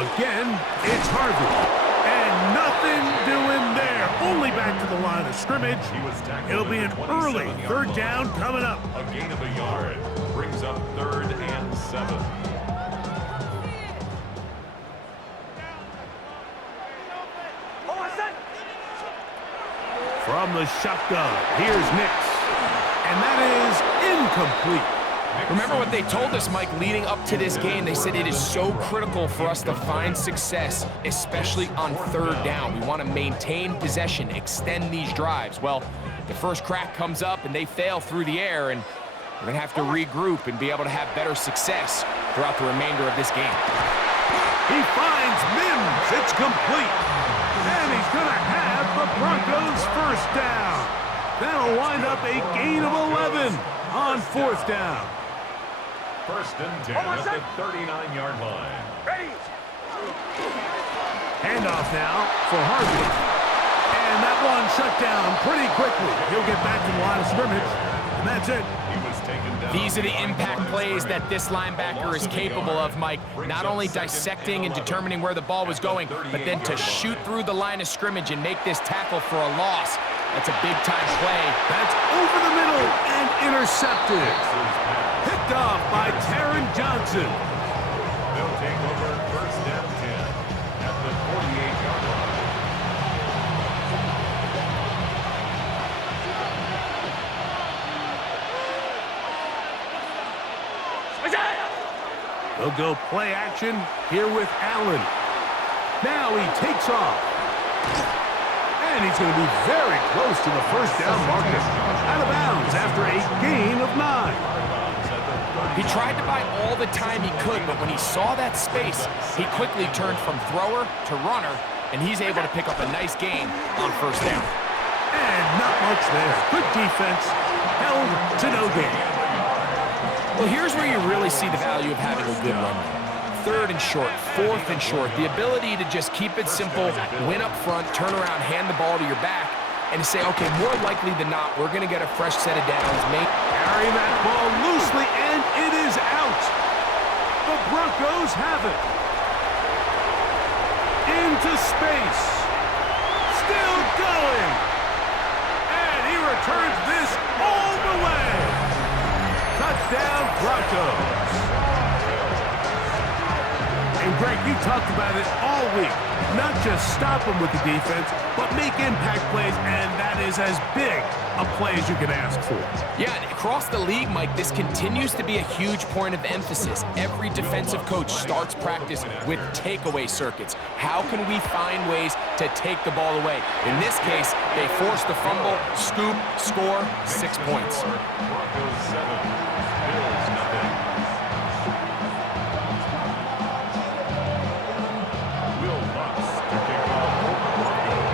Again, it's Harvey. And nothing doing there. Only back to the line of scrimmage. It'll be an early third down coming up. A gain of a yard brings up 3rd and 7. From the shotgun, here's Nix. And that is incomplete. Remember what they told us, Mike, leading up to this game. They said it is so critical for us to find success, especially on 3rd down. We want to maintain possession, extend these drives. Well, the first crack comes up and they fail through the air, and we're going to have to regroup and be able to have better success throughout the remainder of this game. He finds Mims. It's complete. And he's going to have the Broncos first down. That'll wind up a gain of 11 on 4th down. 1st and 10 at the 39-yard line. Handoff now for Harvey. And that one shut down pretty quickly. He'll get back to the line of scrimmage, and that's it. These are the impact plays that this linebacker is capable of, Mike. Not only dissecting and determining where the ball was going, but then to shoot through the line of scrimmage and make this tackle for a loss. That's a big-time play. That's over the middle and intercepted. Picked off by Taron Johnson. They'll take over 1st and 10 at the 48-yard line. They'll go play action here with Allen. Now he takes off. And he's going to be very close to the first down marker. Out of bounds after a gain of 9. He tried to buy all the time he could, but when he saw that space, he quickly turned from thrower to runner, and he's able to pick up a nice gain on first down. And not much there. Good defense. Held to no gain. Well, here's where you really see the value of having a good run. 3rd and short, 4th and short. The ability to just keep it simple, win up front, turn around, hand the ball to your back, and to say, okay, more likely than not, we're going to get a fresh set of downs. Carry that ball loosely, and it is out. The Broncos have it. Into space. Still going. And he returns this all the way. Touchdown, Broncos. And Greg, you talked about it all week. Not just stop them with the defense, but make impact plays, and that is as big a play as you can ask for. Yeah, and across the league, Mike, this continues to be a huge point of emphasis. Every defensive coach starts practice with takeaway circuits. How can we find ways to take the ball away? In this case, they forced the fumble, scoop, score, 6 points. Broncos 7, Bills nothing.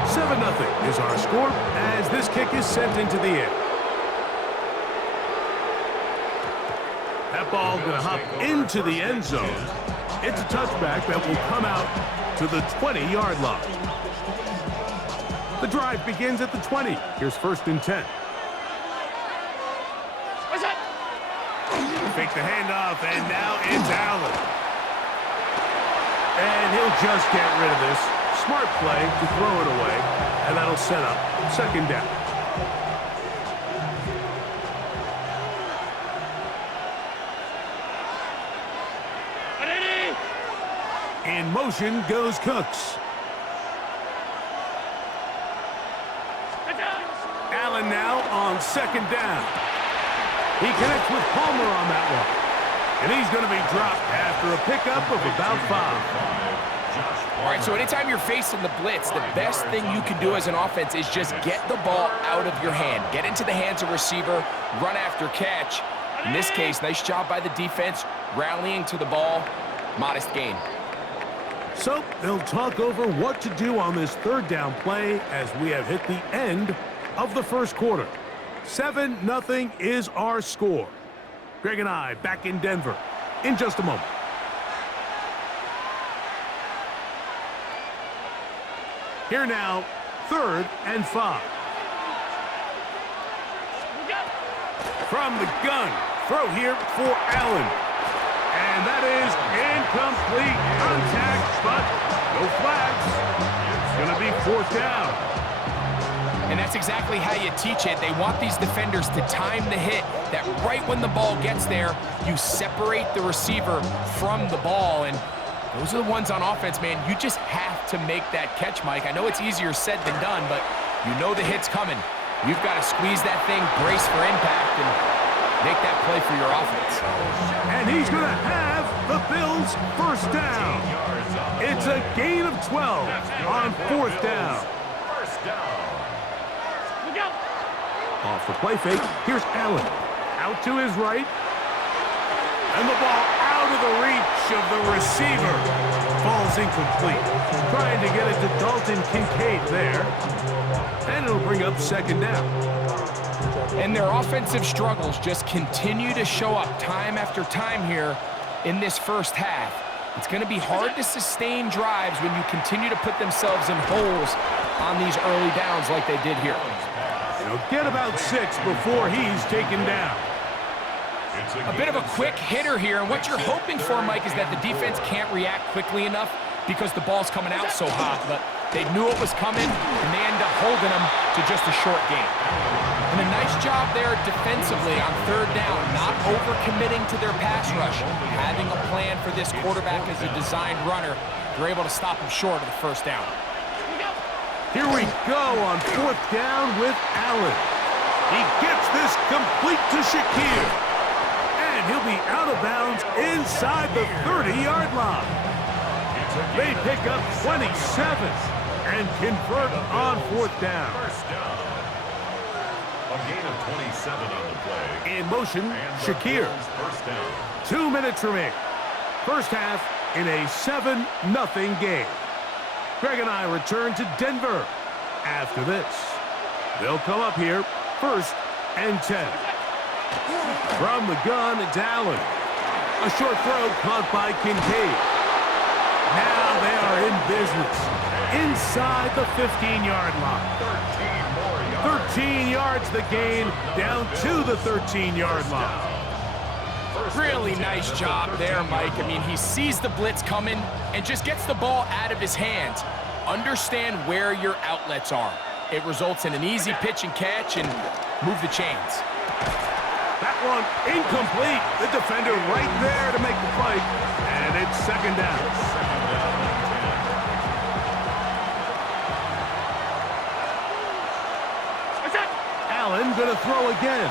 7-0 is our score as this kick is sent into the air. That ball going to hop into the end zone. It's a touchback that will come out to the 20-yard line. The drive begins at the 20. Here's 1st and 10. Fake the handoff, and now it's Allen. And he'll just get rid of this. Smart play to throw it away, and that'll set up 2nd down. In motion goes Cooks. Allen now on 2nd down. He connects with Palmer on that one. And he's going to be dropped after a pickup of about 5. All right, so anytime you're facing the blitz, the best thing you can do as an offense is just get the ball out of your hand. Get into the hands of receiver, run after catch. In this case, nice job by the defense, rallying to the ball, modest gain. So they'll talk over what to do on this 3rd down play as we have hit the end of the first quarter. 7-0 is our score. Greg and I back in Denver in just a moment. Here now, 3rd and 5. From the gun, throw here for Allen. And that is incomplete. Contact but no flags. It's going to be 4th down. And that's exactly how you teach it. They want these defenders to time the hit, that right when the ball gets there, you separate the receiver from the ball. And those are the ones on offense, man. You just have to make that catch, Mike. I know it's easier said than done, but you know the hit's coming. You've got to squeeze that thing, brace for impact, and make that play for your offense. And he's going to have the Bills' 1st down. It's a gain of 12 on 4th down. First down. Off the play fake, here's Allen. Out to his right. And the ball out of the reach of the receiver. Falls incomplete. Trying to get it to Dalton Kincaid there. And it'll bring up 2nd down. And their offensive struggles just continue to show up time after time here in this first half. It's going to be hard to sustain drives when you continue to put themselves in holes on these early downs like they did here. They'll get about 6 before he's taken down. A bit of a quick hitter here, and what you're hoping for, Mike, is that the defense can't react quickly enough because the ball's coming out so hot, but they knew it was coming, and they end up holding them to just a short gain. And a nice job there defensively on 3rd down, not overcommitting to their pass rush, having a plan for this quarterback as a designed runner. They're able to stop him short of the 1st down. Here we go on 4th down with Allen. He gets this complete to Shakir. And he'll be out of bounds inside the 30-yard line. They pick up 27 and convert on 4th down. First down. A gain of 27 on the play. In motion, Shakir. First down. 2 minutes remaining. First half in a 7-0 game. Greg and I return to Denver after this. They'll come up here 1st and 10. From the gun, it's Allen. A short throw caught by Kincaid. Now they are in business inside the 15-yard line. 13 yards the gain, down to the 13-yard line. Really nice job there, Mike. I mean, he sees the blitz coming and just gets the ball out of his hands. Understand where your outlets are. It results in an easy pitch and catch and move the chains. That one incomplete. The defender right there to make the play. And it's 2nd down. Allen gonna throw again.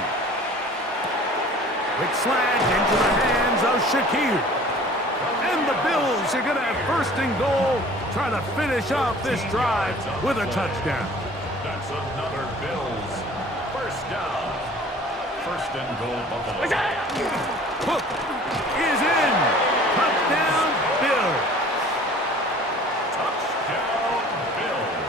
Quick slant into the hands of Shakir. And the Bills are going to have 1st and goal, trying to finish off this drive with a touchdown. That's another Bills. First down. 1st and goal, Buffalo. Hook is in. Touchdown, Bills. Touchdown, Bills.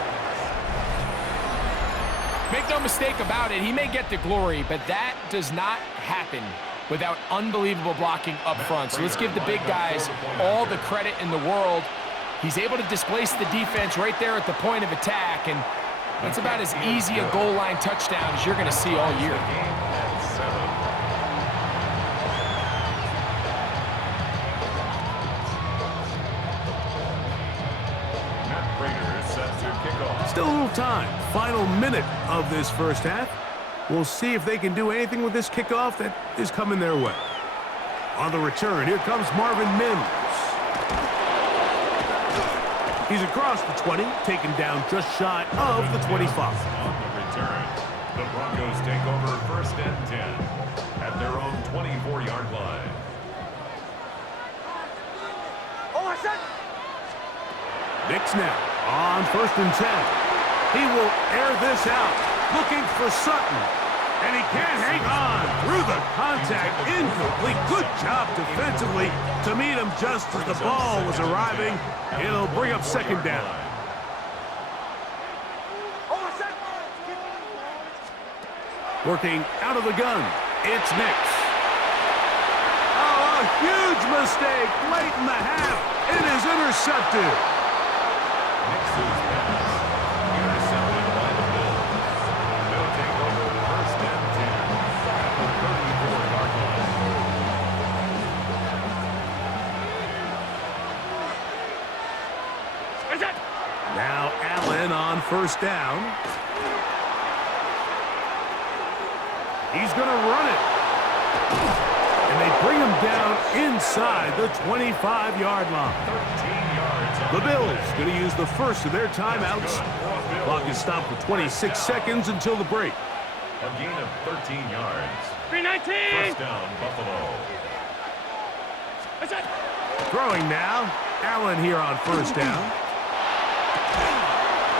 Make no mistake about it, he may get the glory, but that does not happen without unbelievable blocking up front. So let's give the big guys all the credit in the world. He's able to displace the defense right there at the point of attack, and that's about as easy a goal line touchdown as you're going to see all year. Still a little time. Final minute of this first half. We'll see if they can do anything with this kickoff that is coming their way. On the return, here comes Marvin Mims. He's across the 20, taken down just shy of the 25. On the return, the Broncos take over 1st and 10 at their own 24-yard line. Nick snap on 1st and 10. He will air this out, looking for Sutton. And he can't hang on through the contact. Incomplete. Good job defensively to meet him just as the ball was arriving. It'll bring up 2nd down. Working out of the gun, it's Nix. Oh, a huge mistake late in the half. It is intercepted. Nix's pass intercepted by the Bills. They'll take over 1st and 10 at the 34-yard line. Now Allen on first down. He's going to run it. And they bring him down inside the 25-yard line. 13 yards. The Bills going to use the first of their timeouts. Clock is stopped for 26 seconds until the break. A gain of 13 yards. 319. First down, Buffalo. Throwing now. Allen here on first down.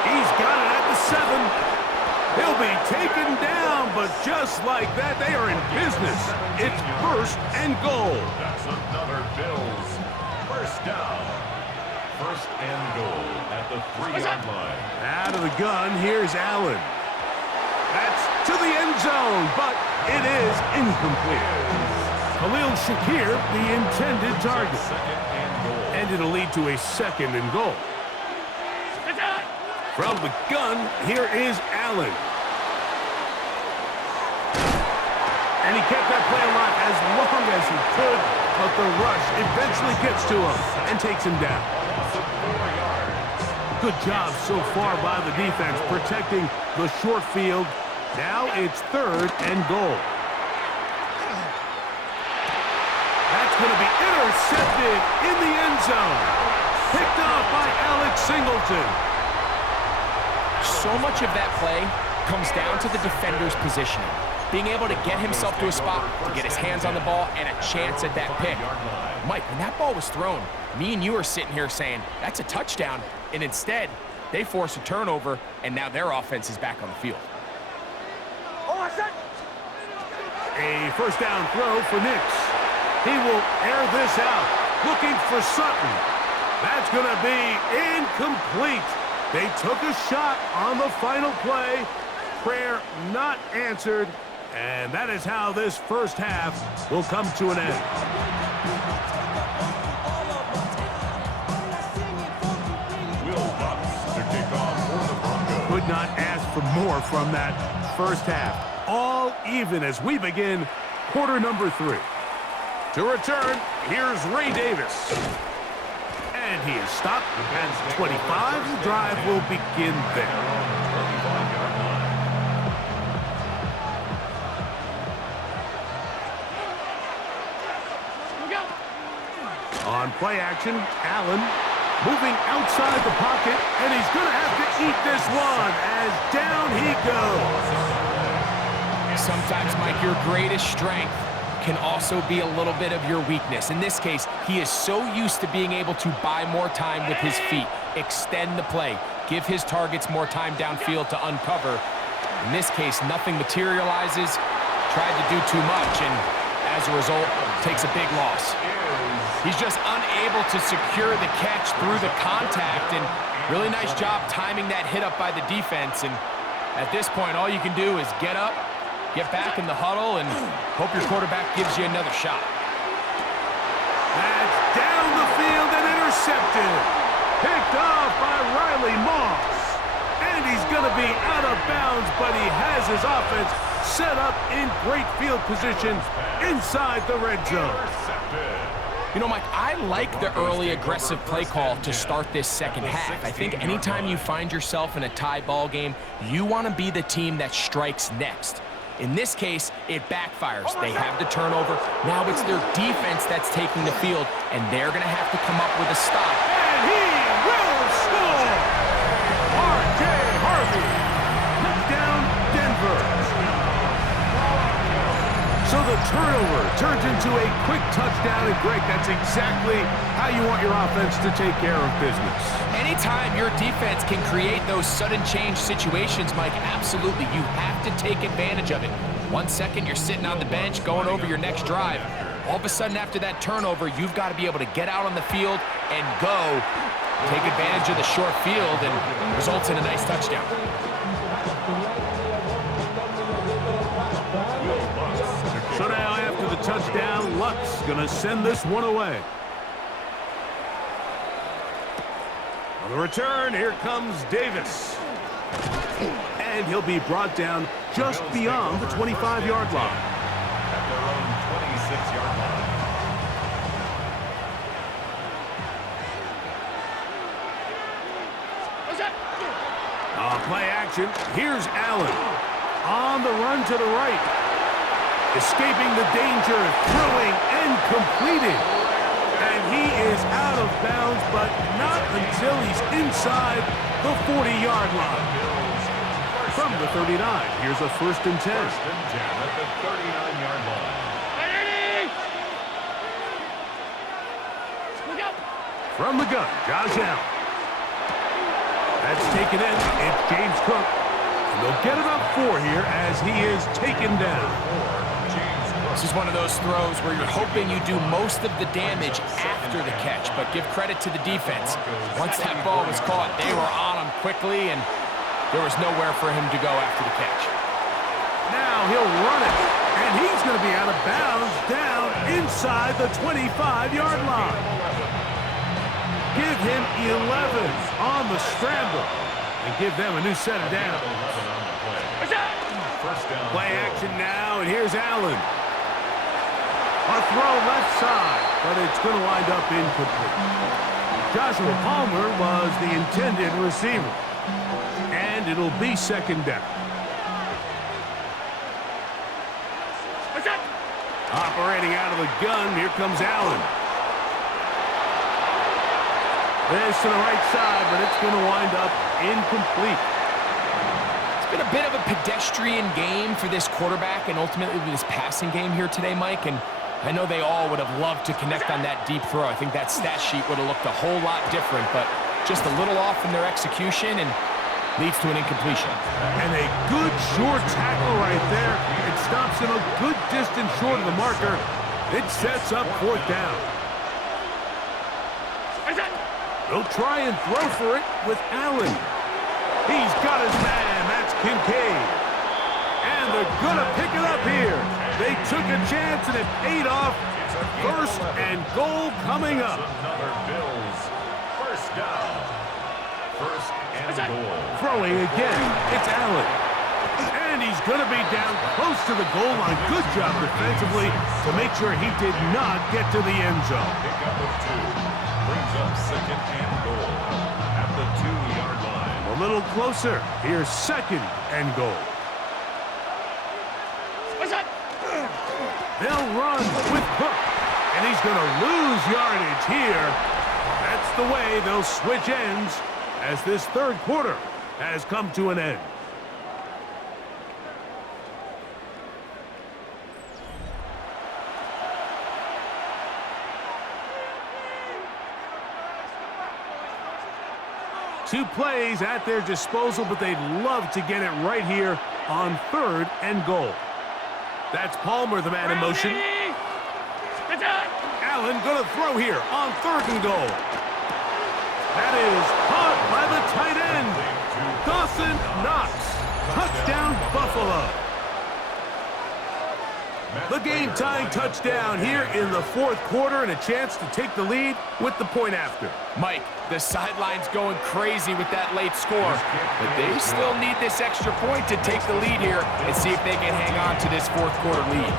He's got it at the 7. He'll be taken down, but just like that, they are in business. It's first and goal. That's another Bills. First down. First and goal at the 3-yard line. Out of the gun, here's Allen. That's to the end zone, but it is incomplete. Khalil Shakir, the intended target. Second and goal. And it'll lead to a second and goal. From the gun, here is Allen. And he kept that play alive as long as he could, but the rush eventually gets to him and takes him down. Good job so far by the defense protecting the short field. Now it's third and goal. That's going to be intercepted in the end zone. Picked off by Alex Singleton. So much of that play comes down to the defender's positioning. Being able to get himself to a spot, to get his hands on the ball, and a chance at that pick. Mike, when that ball was thrown, me and you are sitting here saying, that's a touchdown. And instead, they force a turnover, and now their offense is back on the field. A first down throw for Nix. He will air this out, looking for Sutton. That's going to be incomplete. They took a shot on the final play. Prayer not answered. And that is how this first half will come to an end. Will Bucks to kick off for the Broncos. Could not ask for more from that first half. All even as we begin quarter number 3. To return, here's Ray Davis. And he is stopped at 25. The drive will begin there. On play action, Allen moving outside the pocket, and he's going to have to eat this one as down he goes. Sometimes, Mike, your greatest strength can also be a little bit of your weakness. In this case, he is so used to being able to buy more time with his feet, extend the play, give his targets more time downfield to uncover. In this case, nothing materializes, tried to do too much, and as a result, takes a big loss. He's just unable to secure the catch through the contact, and really nice job timing that hit up by the defense. And at this point, all you can do is get up, get back in the huddle, and hope your quarterback gives you another shot. That's down the field and intercepted. Picked off by Riley Moss. And he's going to be out of bounds, but he has his offense set up in great field position inside the red zone. You know, Mike, I like the early aggressive play call to start this second half. I think anytime you find yourself in a tie ball game, you want to be the team that strikes next. In this case, it backfires. They have the turnover. Now it's their defense that's taking the field, and they're going to have to come up with a stop. And he will score! R.J. Harvey, touchdown Denver. So the turnover turns into a quick touchdown, and Greg, that's exactly how you want your offense to take care of business. Anytime your defense can create those sudden change situations, Mike, absolutely, you have to take advantage of it. 1 second, you're sitting on the bench going over your next drive. All of a sudden, after that turnover, you've got to be able to get out on the field and go. Take advantage of the short field, and results in a nice touchdown. So now after the touchdown, Luck's going to send this one away. On the return, here comes Davis. And he'll be brought down just beyond the 25-yard line. At their own 26-yard line. Play action. Here's Allen. On the run to the right. Escaping the danger, throwing and completing. And he is out of bounds, but not until he's inside the 40-yard line. From the 39, here's a 1st and 10. 1st and 10 at the 39-yard line. From the gun, Josh Allen. That's taken in. It's James Cook. And they'll get it up 4 here as he is taken down. This is one of those throws where you're hoping you do most of the damage after the catch, but give credit to the defense. Once that ball was caught, they were on him quickly, and there was nowhere for him to go after the catch. Now he'll run it, and he's going to be out of bounds down inside the 25-yard line. Give him 11 on the scramble and give them a new set of downs. Play action now, and here's Allen. A throw left side, but it's going to wind up incomplete. Joshua Palmer was the intended receiver, and it'll be 2nd down. Operating out of the gun, here comes Allen. This to the right side, but it's going to wind up incomplete. It's been a bit of a pedestrian game for this quarterback and ultimately this passing game here today, Mike. And I know they all would have loved to connect on that deep throw. I think that stat sheet would have looked a whole lot different, but just a little off in their execution and leads to an incompletion. And a good short tackle right there. It stops him a good distance short of the marker. It sets up 4th down. They'll try and throw for it with Allen. He's got his man. That's Kincaid. And they're going to pick it up here. They took a chance, and it paid off. 1st and goal coming up. Another Bills 1st down. 1st and goal. Throwing again. It's Allen. And he's going to be down close to the goal line. Good job defensively to make sure he did not get to the end zone. Pick up of 2. Brings up 2nd and goal at the 2-yard line. A little closer. Here's 2nd and goal. They'll run with Cook, and he's going to lose yardage here. That's the way they'll switch ends as this 3rd quarter has come to an end. Two plays at their disposal, but they'd love to get it right here on 3rd and goal. That's Palmer, the man in motion. Allen going to throw here on 3rd and goal. That is caught by the tight end, Dawson Knox. Touchdown, Buffalo. The game-tying touchdown here in the 4th quarter and a chance to take the lead with the point after. Mike, the sideline's going crazy with that late score, but they still need this extra point to take the lead here and see if they can hang on to this 4th quarter lead.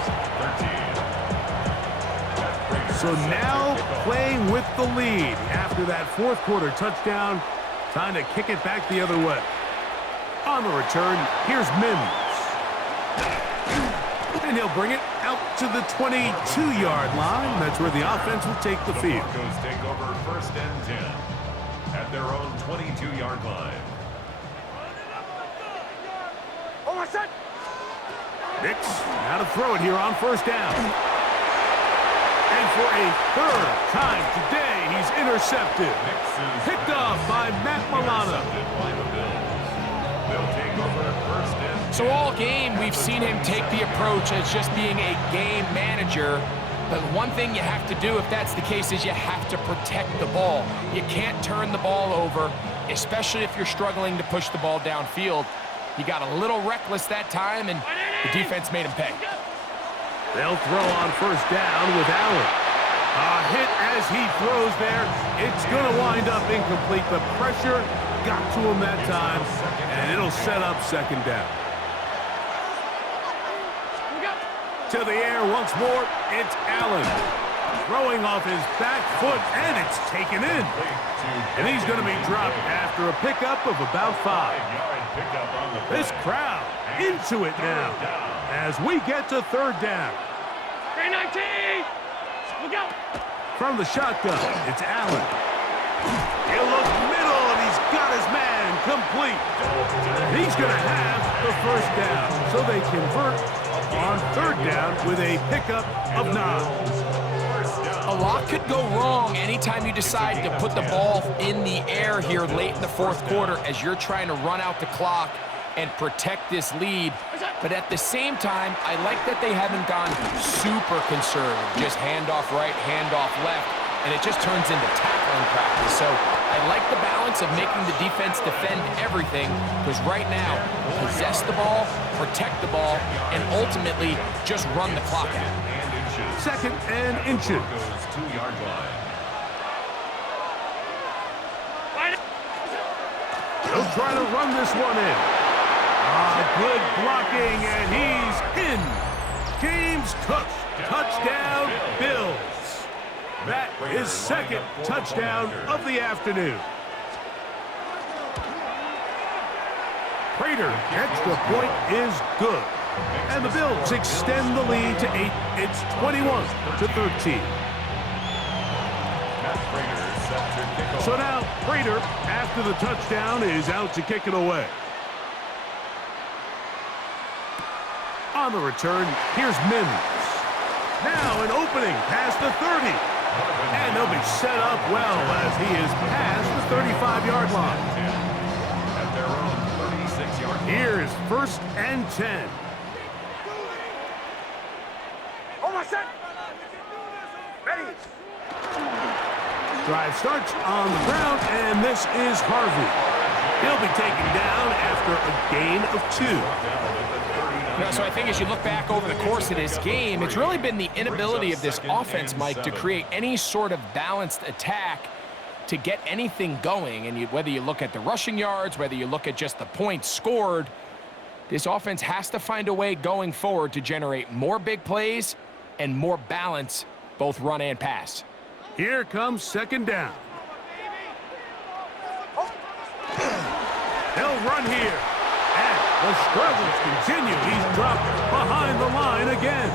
So now playing with the lead after that 4th quarter touchdown, time to kick it back the other way. On the return, here's Mims. And he'll bring it out to the 22-yard line. That's where the offense will take the field. The Broncos take over 1st and 10 at their own 22-yard line. Nix, now to throw it here on 1st down. And for a 3rd time today, he's intercepted. Picked off by Matt Milano. They'll take over 1st and 10. So all game, we've seen him take the approach as just being a game manager. But one thing you have to do, if that's the case, is you have to protect the ball. You can't turn the ball over, especially if you're struggling to push the ball downfield. He got a little reckless that time, and the defense made him pay. They'll throw on 1st down with Allen. A hit as he throws there. It's going to wind up incomplete. The pressure got to him that time, and it'll set up 2nd down. To the air once more, it's Allen. throwing off his back foot, and it's taken in. And he's going to be dropped after a pickup of about 5. This crowd into it now as we get to third down. 319! Look out! From the shotgun, it's Allen. He'll look middle, and he's got his man complete. He's going to have the first down, so they convert on third down with a pickup of 9. A lot could go wrong anytime you decide to put the ball in the air here late in the fourth quarter as you're trying to run out the clock and protect this lead. But at the same time, I like that they haven't gone super conservative. Just handoff right, handoff left, and it just turns into tackling practice. So I like the balance of making the defense defend everything, because right now, possess the ball, protect the ball, and ultimately just run the clock out. Second and inches. 2-yard line. He'll try to run this one in. Good blocking, and he's in. James Cook, touchdown, Bills. That is second touchdown of the afternoon. Prater, extra point is good. And the Bills extend the lead to 8. It's 21-13. So now Prater, after the touchdown, is out to kick it away. On the return, here's Mims. Now an opening past the 30. And they'll be set up well as he is past the 35-yard line. At their own 36-yard line. Here's first and 10. Ready! Drive starts on the ground, and this is Harvey. He'll be taken down after a gain of 2. You know, so I think as you look back over the course of this game, it's really been the inability of this offense, Mike, to create any sort of balanced attack to get anything going. And whether you look at the rushing yards, whether you look at just the points scored, this offense has to find a way going forward to generate more big plays and more balance, both run and pass. Here comes second down. They'll run here. And the struggles continue. He's dropped behind the line again.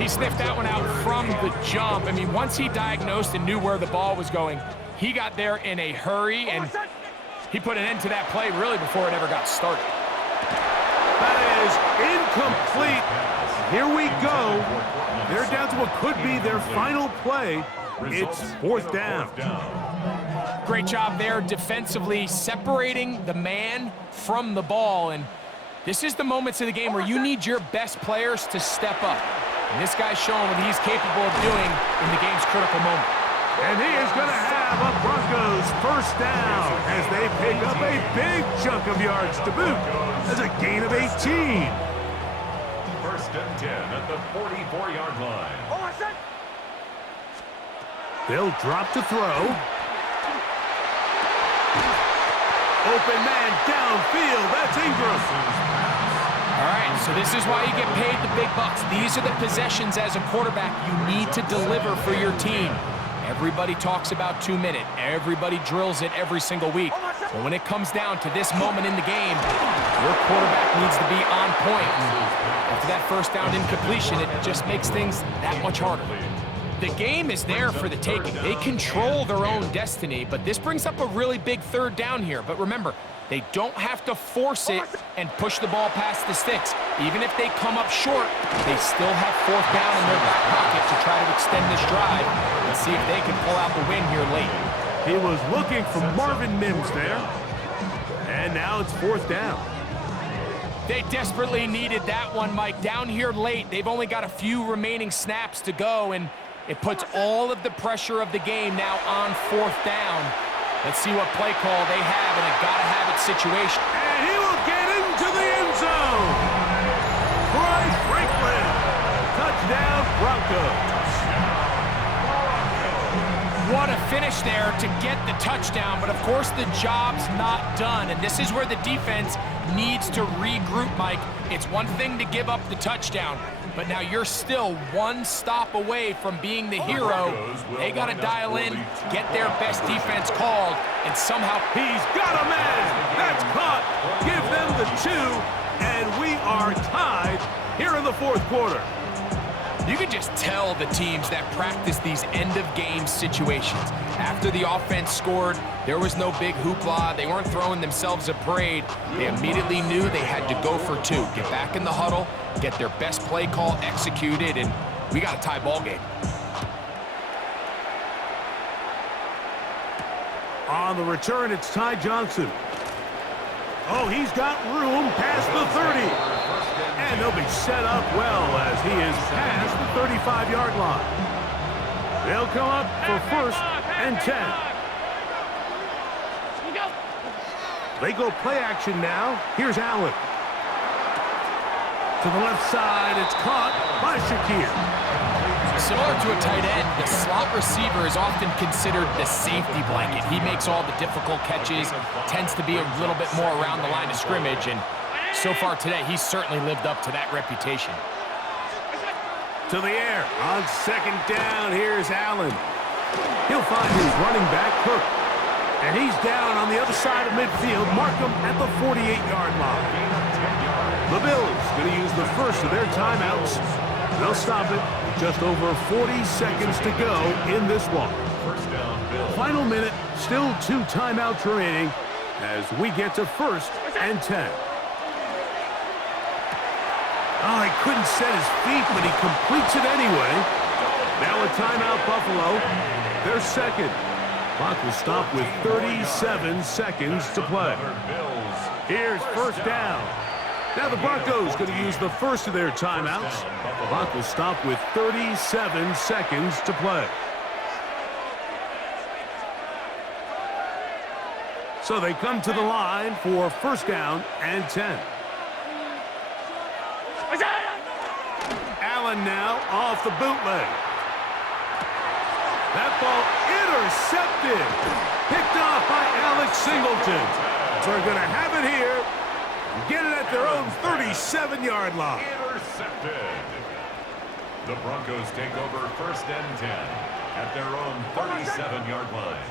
He sniffed that one out from the jump. I mean, once he diagnosed and knew where the ball was going, he got there in a hurry, and he put an end to that play really before it ever got started. That is incomplete. Here we go. They're down to what could be their final play. It's fourth down. Great job there defensively, separating the man from the ball. And this is the moments of the game where you need your best players to step up. And this guy's showing what he's capable of doing in the game's critical moment. And he is going to have a Broncos first down as they pick up a big chunk of yards to boot as a gain of 18. First and 10 at the 44-yard line. They'll drop to throw. Open man downfield. That's Ingram. All right, so this is why you get paid the big bucks. These are the possessions as a quarterback you need to deliver for your team. Everybody talks about 2-minute. Everybody drills it every single week. But when it comes down to this moment in the game, your quarterback needs to be on point. And after that first down incompletion, it just makes things that much harder. The game is there for the taking. They control their own destiny, but this brings up a really big third down here. But remember, they don't have to force it and push the ball past the sticks. Even if they come up short, they still have fourth down in their back pocket to try to extend this drive and see if they can pull out the win here late. He was looking for Marvin Mims there. And now it's fourth down. They desperately needed that one, Mike. Down here late, they've only got a few remaining snaps to go, and it puts all of the pressure of the game now on fourth down. Let's see what play call they have in a gotta-have-it situation. And he will get into the end zone. Bryce Franklin. Touchdown, Broncos. What a finish there to get the touchdown, but of course the job's not done, and this is where the defense needs to regroup, Mike. It's one thing to give up the touchdown. But now you're still one stop away from being the hero. They got to dial in, get their best defense called, and somehow... He's got a man! That's caught! Give them the 2, and we are tied here in the fourth quarter. You can just tell the teams that practice these end-of-game situations. After the offense scored, there was no big hoopla. They weren't throwing themselves a parade. They immediately knew they had to go for 2. Get back in the huddle, get their best play call executed, and we got a tie ball game. On the return, it's Ty Johnson. Oh, he's got room past the 30. And they'll be set up well as he is past the 35-yard line. They'll come up for first and 10. They go play action now. Here's Allen. To the left side, it's caught by Shakir. Similar to a tight end, the slot receiver is often considered the safety blanket. He makes all the difficult catches, tends to be a little bit more around the line of scrimmage, and so far today, he's certainly lived up to that reputation. To the air. On second down, here's Allen. He'll find his running back, Cook. And he's down on the other side of midfield. Mark him at the 48-yard line. The Bills going to use the first of their timeouts. They'll stop it with just over 40 seconds to go in this one. Final minute, still 2 timeouts remaining as we get to first and 10. Oh, he couldn't set his feet, but he completes it anyway. Now a timeout, Buffalo. Their second. Clock will stop with 37 seconds to play. Here's first down. Now the Broncos going to use the first of their timeouts. Clock will stop with 37 seconds to play. So they come to the line for first down and 10. Allen now off the bootleg. That ball intercepted. Picked off by Alex Singleton. So they're going to have it here. Get it at their own 37-yard line. Intercepted. The Broncos take over first and 10 at their own 37-yard line.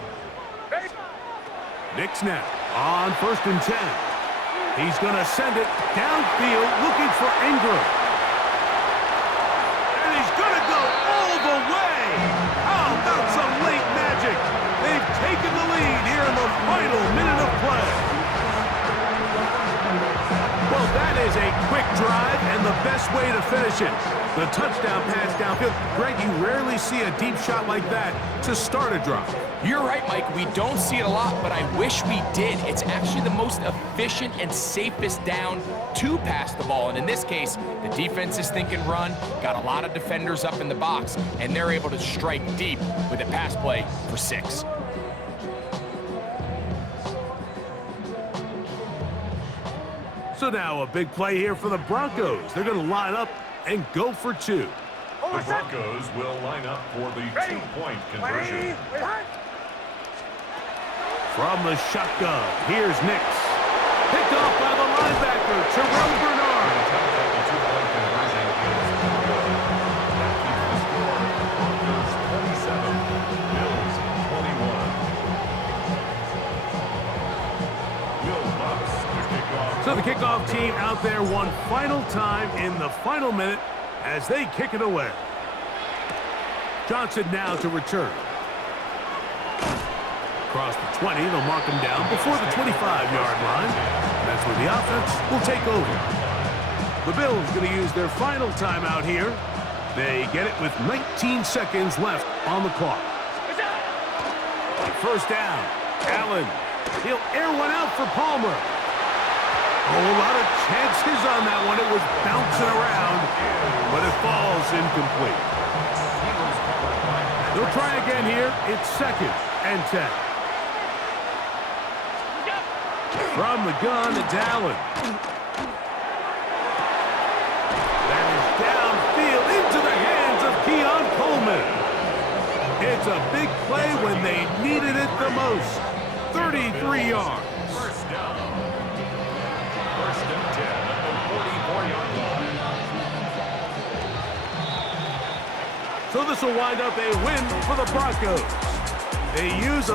Nick snap on first and 10. He's going to send it downfield looking for Ingram. And he's going to go all the way. How about some late magic? They've taken the lead here in the final minute of play. Well, that is a quick drive and the best way to finish it. The touchdown pass downfield. Greg, you rarely see a deep shot like that to start a drive. You're right, Mike. We don't see it a lot, but I wish we did. It's actually the most efficient and safest down to pass the ball. And in this case, the defense is thinking run, got a lot of defenders up in the box, and they're able to strike deep with a pass play for 6. So now a big play here for the Broncos. They're going to line up and go for 2. The Broncos will line up for the 2-point conversion. From the shotgun, here's Nix. Picked off by the linebacker, Terrell Bernard. So the kickoff team out there one final time in the final minute as they kick it away. Johnson now to return. Across the 20, they'll mark him down before the 25-yard line. That's where the offense will take over. The Bills going to use their final timeout here. They get it with 19 seconds left on the clock. First down, Allen. He'll air one out for Palmer. Oh, a lot of chances on that one. It was bouncing around, but it falls incomplete. They'll try again here. It's second and 10. From the gun, it's Allen. That is downfield into the hands of Keon Coleman. It's a big play when they needed it the most. 33 yards. First down. First and 10 at the 44-yard line. So this will wind up a win for the Broncos. They use a